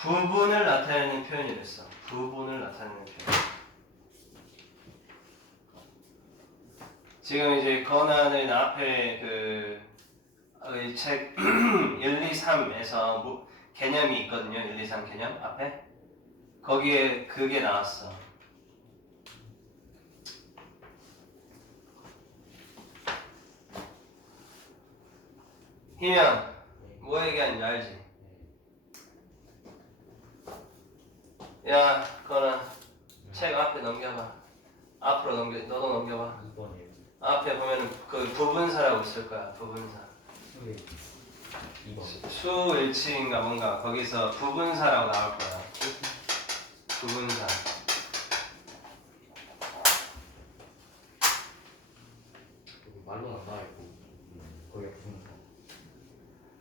부분을 나타내는 표현이 됐어. 부분을 나타내는 표현. 지금 이제 건안은 앞에 그, 어, 이책 1, 2, 3에서 뭐 개념이 있거든요. 1, 2, 3 개념 앞에. 거기에 그게 나왔어. 희명, 뭐 얘기하는지 알지? 야, 거나 책 앞에 넘겨봐. 앞으로 넘겨, 너도 넘겨봐. 2번이에요. 앞에 보면 그 부분사라고 있을 거야. 부분사. 수의 2번. 수일치인가 뭔가 거기서 부분사라고 나올 거야. 부분사. 그리고 말로는 안 나와 있고 거기가 무슨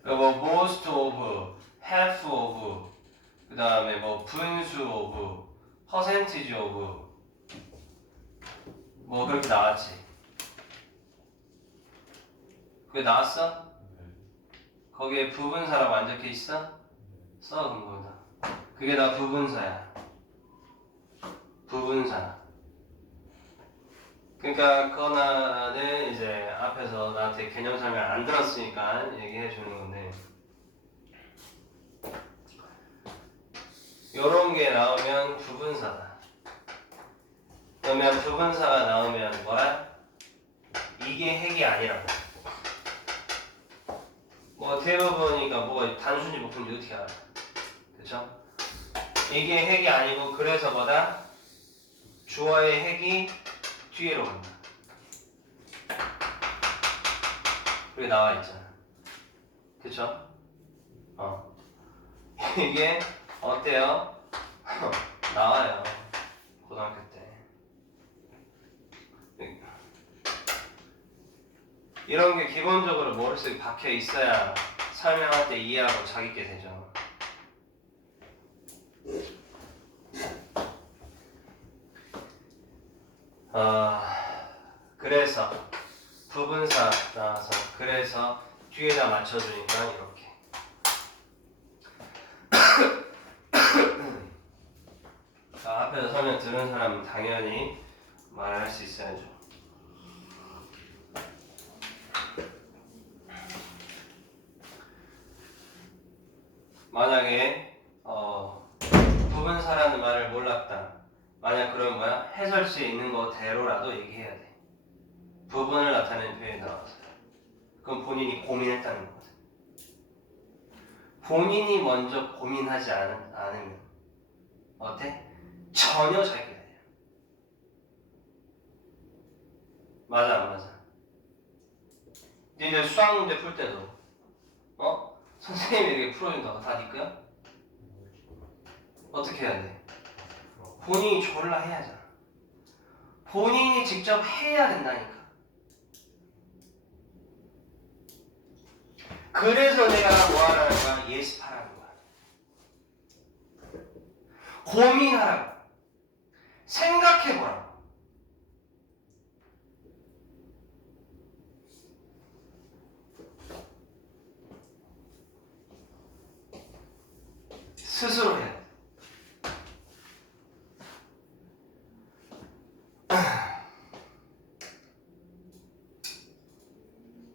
그뭐 most of, half of, 그 다음에 뭐 분수 of, percentage of, 뭐 그렇게 나왔지. 그게 나왔어? 거기에 부분사라고 안 적혀 있어? 써 그럼 거기다. 그게 다 부분사야. 부분사. 그러니까 그거는 이제 앞에서 나한테 개념 설명 안 들었으니까 얘기해 주는 건데 요런 게 나오면 부분사다. 그러면 부분사가 나오면 뭐야? 이게 핵이 아니라고. 뭐 대부분이니까 뭐가 단순히 묶은지 어떻게 알아? 그쵸? 이게 핵이 아니고 그래서 뭐다? 주어의 핵이 뒤로 온다. 그게 나와 있잖아. 그쵸? 어. 이게 어때요? 나와요. 고등학교 때. 이런 게 기본적으로 머릿속에 박혀 있어야 설명할 때 이해하고 자기 게 되죠. 아, 그래서 부분사 나와서 그래서 뒤에다 맞춰주니까 이렇게. 자, 앞에서 설명 들은 사람은 당연히 말할 수 있어야죠. 만약에 어, 부분사라는 말을 몰랐다. 만약 그런 뭐야 해설시에 있는 거대로라도 얘기해야 돼. 부분을 나타내는 표현이 나와서. 그럼 본인이 고민했다는 거거든. 본인이 먼저 고민하지 않, 않으면 어때? 전혀 자기가 돼요. 맞아 안 맞아? 이제 수학 문제 풀 때도 어? 선생님이 이렇게 풀어준다고 다네 거야? 어떻게 해야 돼? 본인이 졸라 해야잖아. 본인이 직접 해야 된다니까. 그래서 내가 뭐 하라는 거야? 예습하라는 거야. 고민하라고. 생각해보라고. 스스로 돼.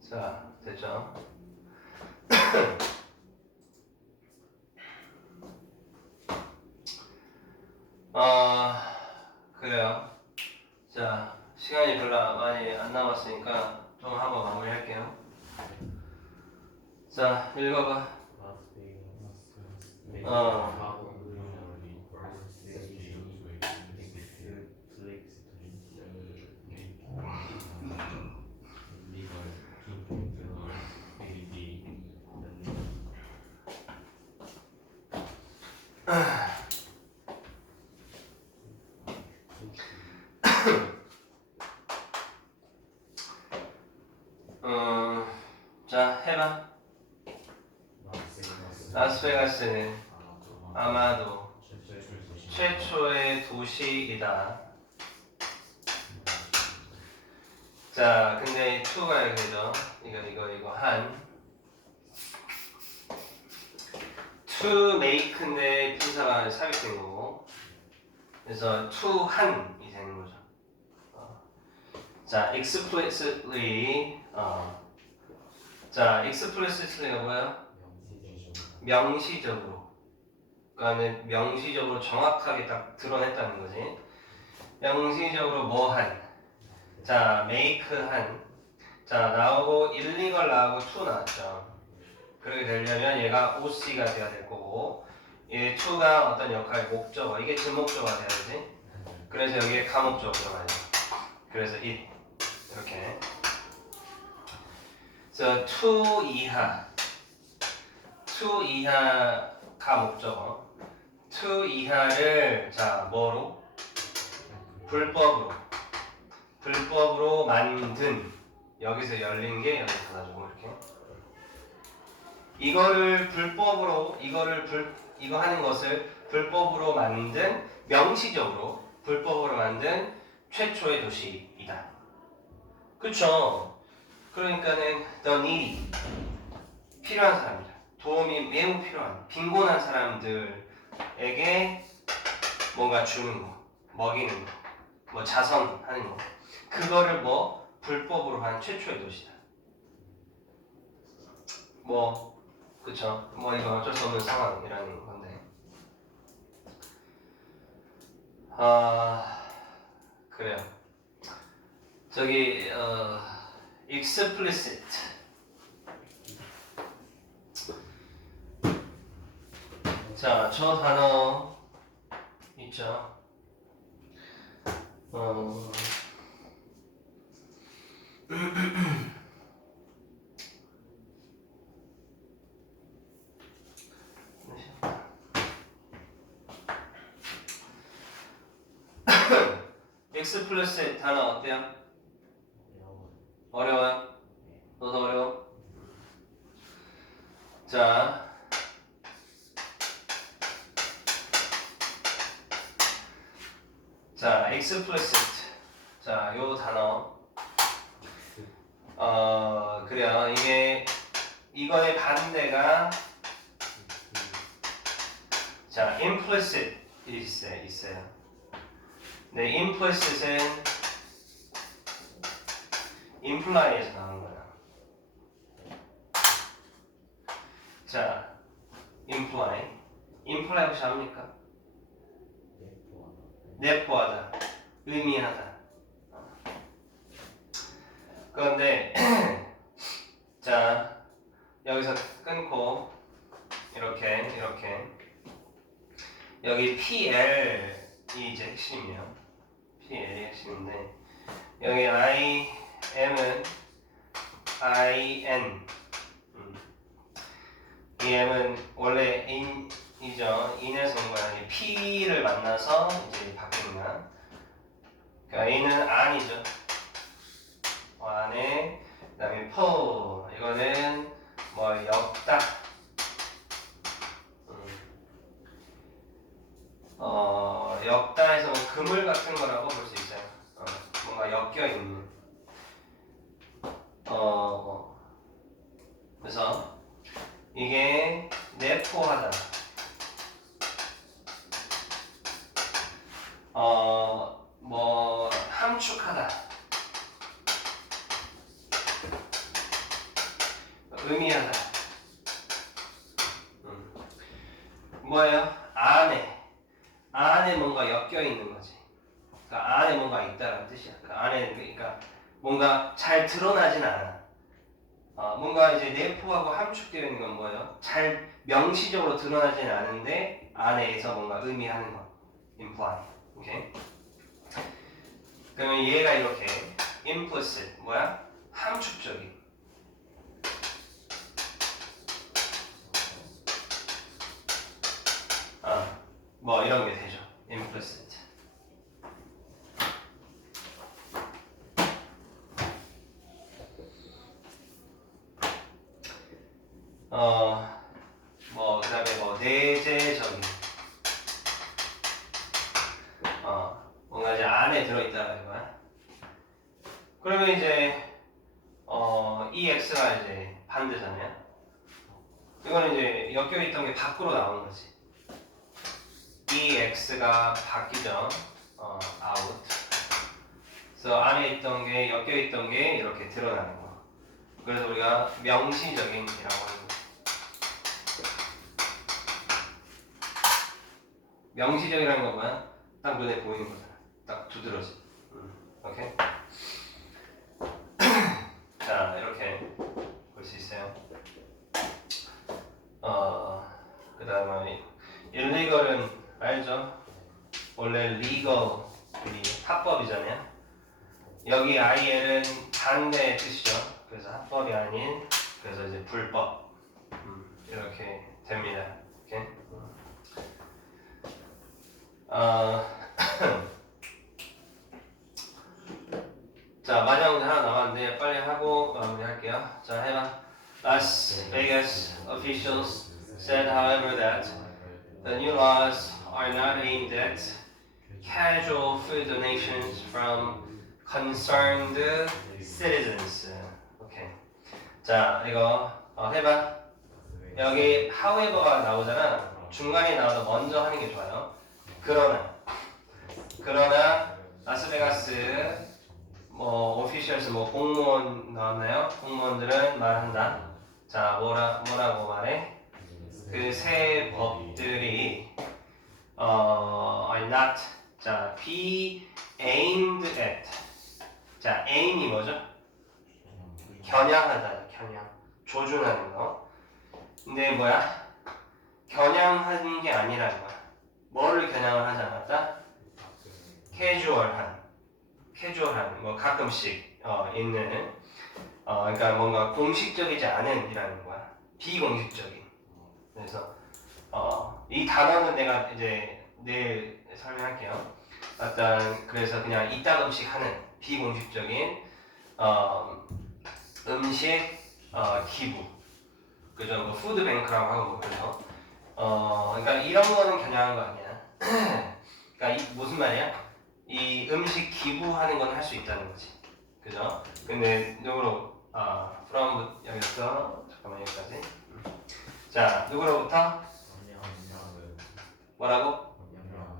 자, 됐죠? 아, 그래요. 자, 시간이 별로 많이 안 남았으니까 좀 한번 마무리할게요. 자, 읽어봐. 어. 음, 자, 해봐. 라스베가스는 아마도 최초의 도시이다. 자, 근데 2가 이렇게 되죠. 이거, 이거, 이거 한. to make인데 분사가 삽입된 거고 그래서 to 한이 되는 거죠. 어. 자, explicitly 어. 자, explicitly가 뭐야? 명시적으로. 그러니까 명시적으로 정확하게 딱 드러냈다는 거지. 명시적으로 뭐 한. 자, make 한. 자, 나오고 illegal 나오고 to 나왔죠. 그렇게 되려면 얘가 OC가 돼야 될 거고 얘 to가 어떤 역할 목적어 이게 지목적어가 돼야지. 그래서 여기에 가목적어 들어가야 돼. 그래서 it 이렇게. 그래서 to 이하 to 이하가 목적어. to 이하를 자 뭐로? 불법으로 불법으로 만든 여기서 열린 게 여기 닫아주고 이렇게 이거를 불법으로 이거를 불 이거 하는 것을 불법으로 만든 명시적으로 불법으로 만든 최초의 도시이다. 그쵸? 그러니까는 the needy 필요한 사람들 도움이 매우 필요한 빈곤한 사람들에게 뭔가 주는 거 먹이는 거 뭐 자선하는 거 그거를 뭐 불법으로 한 최초의 도시다. 뭐 그쵸? 뭐 이건 어쩔 수 없는 상황이라는 건데. 아 그래요. 저기 어 explicit 자, 저 단어 있죠. 어, 익스플리시 단어 어때요? 어려워요? 너도 어려워? 자, 자, explicit. 자, 요 단어. 어, 그래요. 이게 이거의 반대가 자, implicit 있어요. 있어요. 네, implicit은 imply에서 나온 거야. 자, imply. imply 혹시 압니까? 내포하다, 의미하다. 그런데 자 여기서 끊고 이렇게 이렇게 여기 PL이 이제 핵심이에요. PL이 핵심인데 여기 I M은 I N 음. 이 M은 원래 in 이죠. in에서 온 거야. 이 P를 만나서 이제 거야. 그러니까 A는 안이죠. 안에 그다음에 포 이거는 뭐 엮다. 음. 어 엮다에서 뭐 그물 같은 거라고 볼 수 있어요. 어, 뭔가 엮여 있는. 어 그래서 이게 내포하다. 어 뭐 함축하다. 의미하다. 음. 뭐예요? 안에 안에 뭔가 엮여 있는 거지. 그러니까 안에 뭔가 있다는 뜻이야. 그 안에 그러니까 뭔가 잘 드러나진 않아. 어, 뭔가 이제 내포하고 함축되어 있는 건 뭐예요? 잘 명시적으로 드러나진 않은데 안에서 뭔가 의미하는 거. imply. 오케이? 그러면 얘가 이렇게 implicit 뭐야? 함축적인. 아, 뭐 이런 게 되죠. implicit. 어, 뭐 그다음에 뭐 내재적인. 어, 뭔가 이제 안에 들어있다 이거야. 그러면 이제 어, EX가 이제 반대잖아요. 이거는 이제 엮여 있던 게 여기 밖으로 나오는 거지. 이 x가 바뀌죠. 어, out. 그래서 안에 있던 게 엮여 있던 게 이렇게 드러나는 거. 그래서 우리가 명시적인이라고 하는 거. 명시적이라는 건 뭐야? 딱 눈에 보이는 거잖아. 딱 두드러지. 음, 오케이. 자 이렇게 볼 수 있어요. 어 그다음에 illegal은 알죠? 원래 legal 이 합법이잖아요. 여기 IL은 반대의 뜻이죠. 그래서 합법이 아닌 그래서 이제 불법 음, 이렇게 됩니다. 오케이. 어, 자 마지막 문제 하나 남았는데 빨리 하고 마무리할게요. 자 해봐. Las Vegas officials said, however, that the new laws are not aimed at casual food donations from concerned citizens. 오케이. 자 이거 어, 해봐. 여기 however가 나오잖아. 중간에 나와서 먼저 하는 게 좋아요. 그러나 그러나 라스베가스 뭐 오피셜스 뭐 공무원 나왔나요? 공무원들은 말한다. 자 뭐라 뭐라고 말해? 그 새 법들이 어 are not 자 be aimed at 자 aim이 뭐죠? 겨냥하다 겨냥 조준하는 거. 근데 뭐야? 겨냥하는 게 아니라는 거야. 뭐를 겨냥을 하지 않았다? 캐주얼한, 캐주얼한, 뭐 가끔씩 어, 있는, 어, 그러니까 뭔가 공식적이지 않은 이라는 거야. 비공식적인. 그래서 어, 이 단어는 내가 이제 내일 설명할게요. 어떤 그래서 그냥 이따금씩 하는 비공식적인 어, 음식 어, 기부, 그죠? 뭐 푸드뱅크라고 하고 뭐 그래서 어, 그러니까 이런 거는 겨냥한 거 아니야. 그러니까 이, 무슨 말이야? 이 음식 기부하는 건 할 수 있다는 거지. 그죠? 근데 누구로 아, from 여기서 잠깐만 여기까지. 자, 누구로부터 뭐라고?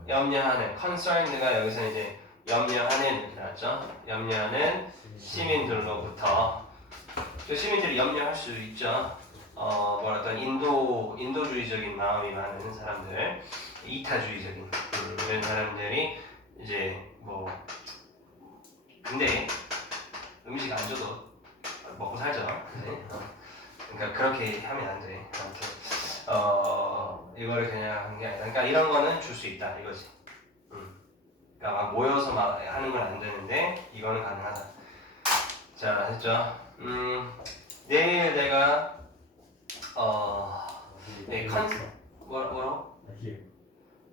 염려하는 concerned가 여기서 이제 염려하는 이렇게 나왔죠? 염려하는 시민들로부터 그 시민들이 염려할 수 있죠. 어, 뭐랄까 인도 인도주의적인 마음이 많은 사람들, 이타주의적인 음, 이런 사람들이 이제 뭐 근데 음식 안 줘도 먹고 살죠. 어. 그러니까 그렇게 하면 안 돼. 아무튼 어 이거를 그냥 한 게 아니라 그러니까 이런 거는 줄 수 있다 이거지. 음. 그러니까 막 모여서 막 하는 건 안 되는데 이거는 가능하다. 자 했죠. 음 내일 내가 어 네, 컨 뭐라 뭐라고?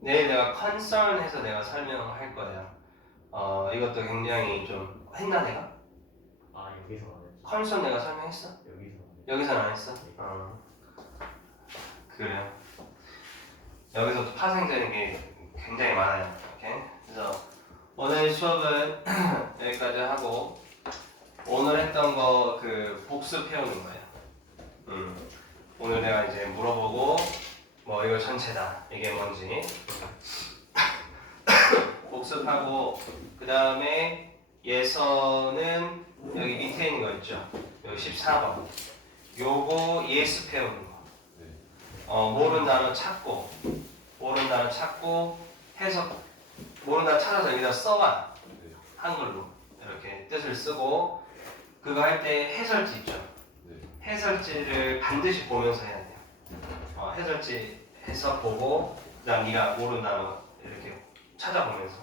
내일 내가 컨설해서 내가 설명할 거예요. 어 이것도 굉장히 좀 했나 내가? 아 여기서 안. 컨설 내가 설명했어? 여기서 여기서는 안 했어? 어 그래요. 여기서 또 파생되는 게 굉장히 많아요. 이렇게 그래서 오늘 수업은 여기까지 하고 오늘 했던 거 그 복습 해오는 거예요. 음. 오늘 내가 이제 물어보고 뭐 이거 전체다 이게 뭔지 복습하고 그 다음에 예서는 여기 밑에 있는 거 있죠 여기 14번 요거 예습 해오는 거 어, 모르는 단어 찾고 모르는 단어 찾고 해석 모르는 단어 찾아서 여기다 써와 한글로 이렇게 뜻을 쓰고 그거 할 때 해설지 있죠 해설지를 반드시 보면서 해야 돼요. 어, 해설지 해서 보고 그다음 네가 모르는 단어 이렇게 찾아보면서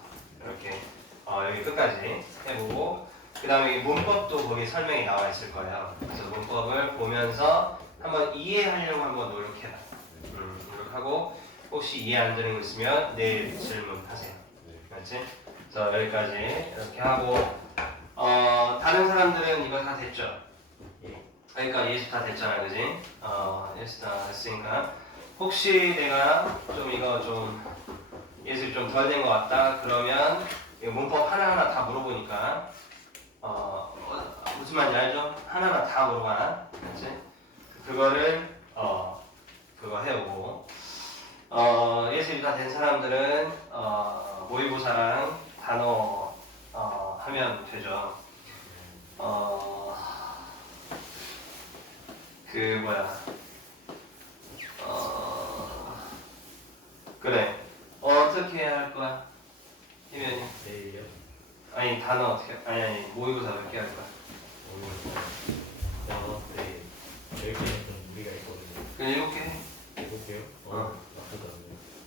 이렇게 어, 여기 끝까지 해보고 그 다음에 이 문법도 거기 설명이 나와 있을 거예요. 그래서 문법을 보면서 한번 이해하려고 한번 노력해라. 음, 노력하고 혹시 이해 안 되는 거 있으면 내일 질문하세요. 그렇지? 그래서 여기까지 이렇게 하고 어, 다른 사람들은 이거 다 됐죠? 그러니까 예습 다 됐잖아, 그지? 어, 예습 다 됐으니까 혹시 내가 좀 이거 좀 예습이 좀덜 된 것 같다 그러면 이 문법 하나하나 다 물어보니까 어, 어, 무슨 말인지 알죠? 하나하나 다 물어봐, 그렇지? 그거를 어, 그 그거 해오고 어, 예습이 다 된 사람들은 어, 모의고사랑 단어 어, 하면 되죠. 어, 그 뭐야 어, 그래 어떻게 할 거야? 희면이 내일이요? 아니 단어 어떻게 아니 아니 모의고사 몇 개 할 거야? 나 네. 10개는 좀 무리가 있거든요 그냥 일곱 개 해. 해볼게요 어. 않네요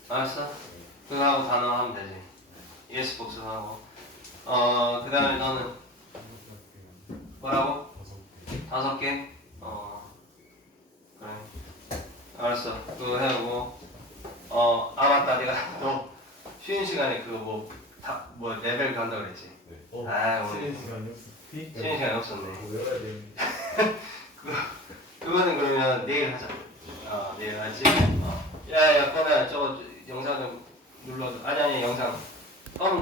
알았어? 그거 하고 단어 하면 되지. 예스 복습하고. 어, 그 다음에 너는 뭐라고? 다섯 개? 어, 그래. 알았어. 그거 해오고. 어, 아, 맞다. 내가 너 쉬는 시간에 그거 뭐, 다, 뭐, 레벨 간다 그랬지. 어? 아, 오늘 쉬는 시간이 없었지? 쉬는 시간이 없었네. 뭐 외워야 되는데 그거는 그러면 내일 하자. 어, 내일 하지. 어. 야, 야, 꺼내. 저거 영상 좀 눌러줘. 아니, 아니, 영상. 꺼는 거.